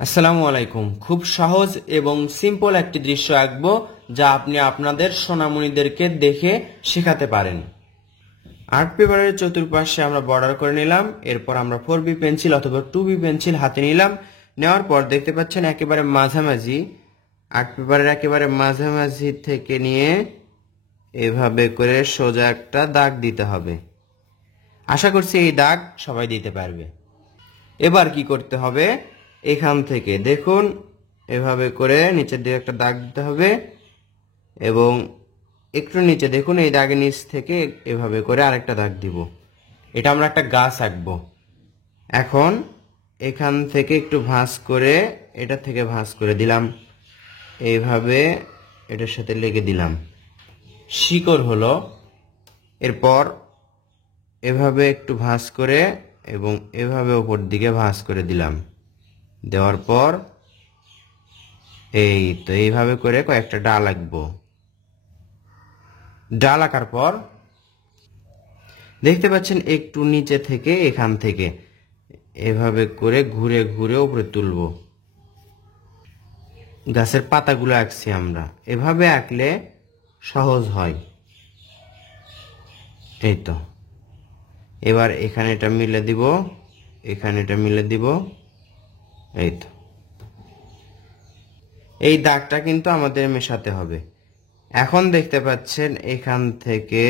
আসসালামু আলাইকুম। খুব সহজ এবং সিম্পল একটি দৃশ্য আঁকবো যা আপনি আপনাদের সোনামণিদেরকে দেখে শেখাতে পারেন। আর্ট পেপারের চতুর্পাশে আমরা বর্ডার করে নিলাম। এরপর আমরা 4B পেন্সিল অথবা 2B পেন্সিল হাতে নিলাম। নেওয়ার পর দেখতে পাচ্ছেন একেবারে মাঝামাঝি, আর্ট পেপারের একেবারে মাঝামাঝি থেকে নিয়ে এভাবে করে সোজা একটা দাগ দিতে হবে। আশা করছি এই দাগ সবাই দিতে পারবে। এবার কি করতে হবে, এখান থেকে দেখুন এভাবে করে নিচের দিকে একটা দাগ দিতে হবে এবং একটু নিচে দেখুন এই দাগের নিচ থেকে এভাবে করে আরেকটা দাগ দিব। এটা আমরা একটা গাছ আঁকবো। এখন এখান থেকে একটু ভাঁজ করে এটা থেকে ভাঁজ করে দিলাম, এইভাবে এটার সাথে লেগে দিলাম, শিকড় হলো। এরপর এভাবে একটু ভাঁজ করে এবং এভাবে উপর দিকে ভাঁজ করে দিলাম। দেওয়ার পর এই তো এইভাবে করে কয়েকটা ডাল আঁকবো। ডাল আঁকার পর দেখতে পাচ্ছেন একটু নিচে থেকে এখান থেকে এভাবে করে ঘুরে ঘুরে উপরে তুলব। গাছের পাতাগুলো আঁকছি আমরা, এভাবে আঁকলে সহজ হয়। এই তো এবার এখানে এটা মিলে দিব, এখানে এটা মিলে দিব। এই তো এই দাগটা কিন্তু আমাদের মেশাতে হবে। এখন দেখতে পাচ্ছেন এখান থেকে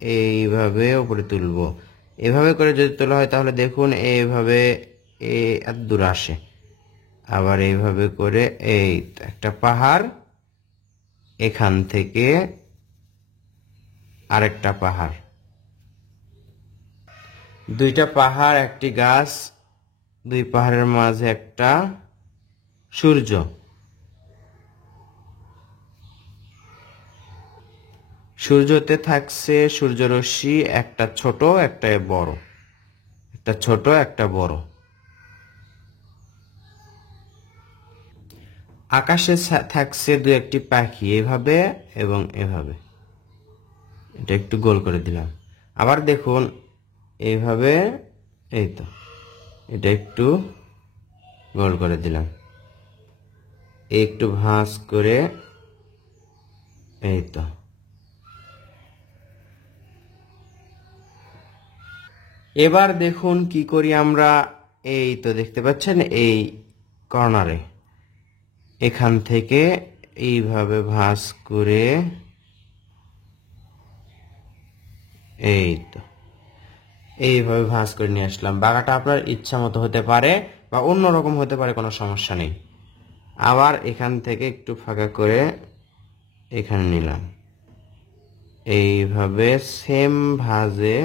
এইভাবে উপরে তুলব। এভাবে করে যদি তোলা হয় তাহলে দেখুন এইভাবে এত দূর আসে। আবার এইভাবে করে এই একটা পাহাড়, এখান থেকে আরেকটা পাহাড়, দুইটা পাহাড় একটি গাছ, দুই পাহাড়ের মাঝে একটা সূর্য। সূর্যতে থাকছে সূর্যরশ্মি, একটা ছোট একটা বড়, একটা ছোট একটা বড়। আকাশে থাকছে দু একটি পাখি, এভাবে এবং এভাবে। এটা একটু গোল করে দিলাম। আবার দেখুন এইভাবে, এই তো এটা একটু গোল করে দিলাম, একটু ভাঁজ করে। এই তো এবার দেখুন কি করি আমরা। এই তো দেখতে পাচ্ছেন এই কর্নারে এখান থেকে এইভাবে ভাঁজ করে, এই তো এইভাবে ভাঁজ করে নিয়ে আসলাম। বাঁকাটা আপনার ইচ্ছা মতো হতে পারে বা অন্যরকম হতে পারে, কোনো সমস্যা নেই। আবার এখান থেকে একটু ফাঁকা করে এখানে নিলাম, এইভাবে সেম ভাঁজে।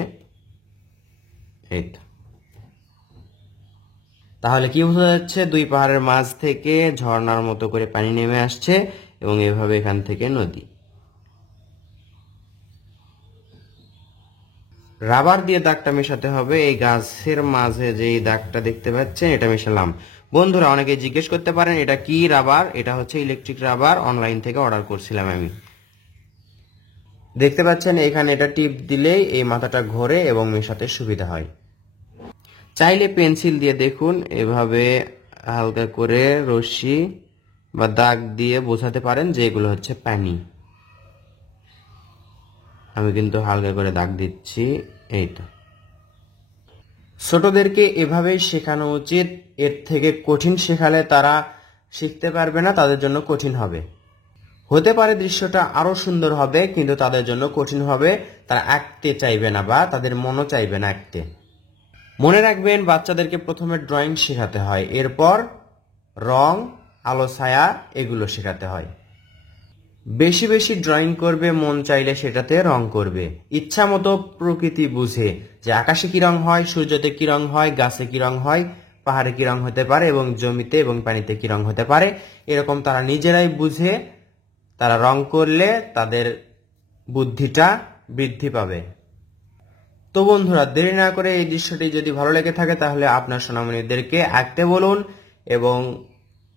এই তো তাহলে কি বোঝা যাচ্ছে, দুই পাহাড়ের মাঝ থেকে ঝর্ণার মতো করে পানি নেমে আসছে এবং এভাবে এখান থেকে নদী। রাবার দিয়ে দাগটা মেশাতে হবে। এই গাছের মাঝে যে দাগটা দেখতে পাচ্ছেন এটা মেশালাম। বন্ধুরা অনেকে জিজ্ঞেস করতে পারেন এটা কি রাবার। এটা হচ্ছে ইলেকট্রিক রাবার, অনলাইন থেকে অর্ডার করছিলাম আমি। দেখতে পাচ্ছেন এখানে এটা টিপ দিলেই এই মাথাটা ঘোরে এবং মেশাতে সুবিধা হয়। চাইলে পেন্সিল দিয়ে দেখুন এভাবে হালকা করে রশ্মি বা দাগ দিয়ে বোঝাতে পারেন যে এগুলো হচ্ছে পানি। আমি কিন্তু হালকা করে দাগ দিচ্ছি। এই তো ছোটদেরকে এভাবেই শেখানো উচিত। এর থেকে কঠিন শেখালে তারা শিখতে পারবে না, তাদের জন্য কঠিন হবে। হতে পারে দৃশ্যটা আরো সুন্দর হবে, কিন্তু তাদের জন্য কঠিন হবে। তারা আঁকতে চাইবে না বা তাদের মনও চাইবে না আঁকতে। মনে রাখবেন বাচ্চাদেরকে প্রথমে ড্রয়িং শেখাতে হয়, এরপর রং, আলো, ছায়া এগুলো শেখাতে হয়। বেশি বেশি ড্রয়িং করবে, মন চাইলে সেটাতে রং করবে। ইচ্ছা মতো প্রকৃতি বুঝে যে আকাশে কি রং হয়, সূর্যতে কি রং হয়, গাছে কি রং হয়, পাহাড়ে কি রং হতে পারে এবং জমিতে এবং পানিতে কি রং হতে পারে, এরকম তারা নিজেরাই বুঝে তারা রং করলে তাদের বুদ্ধিটা বৃদ্ধি পাবে। তো বন্ধুরা দেরি না করে এই দৃশ্যটি যদি ভালো লেগে থাকে তাহলে আপনার সোনামণিদেরকে আঁকতে বলুন এবং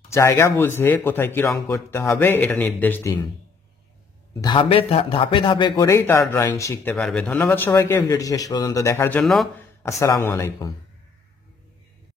জায়গা বুঝে কোথায় কি রং করতে হবে এটা নির্দেশ দিন। ধাপে ধাপে করেই তারা ড্রয়িং শিখতে পারবে। ধন্যবাদ সবাইকে ভিডিওটি শেষ পর্যন্ত দেখার জন্য। আসসালামু আলাইকুম।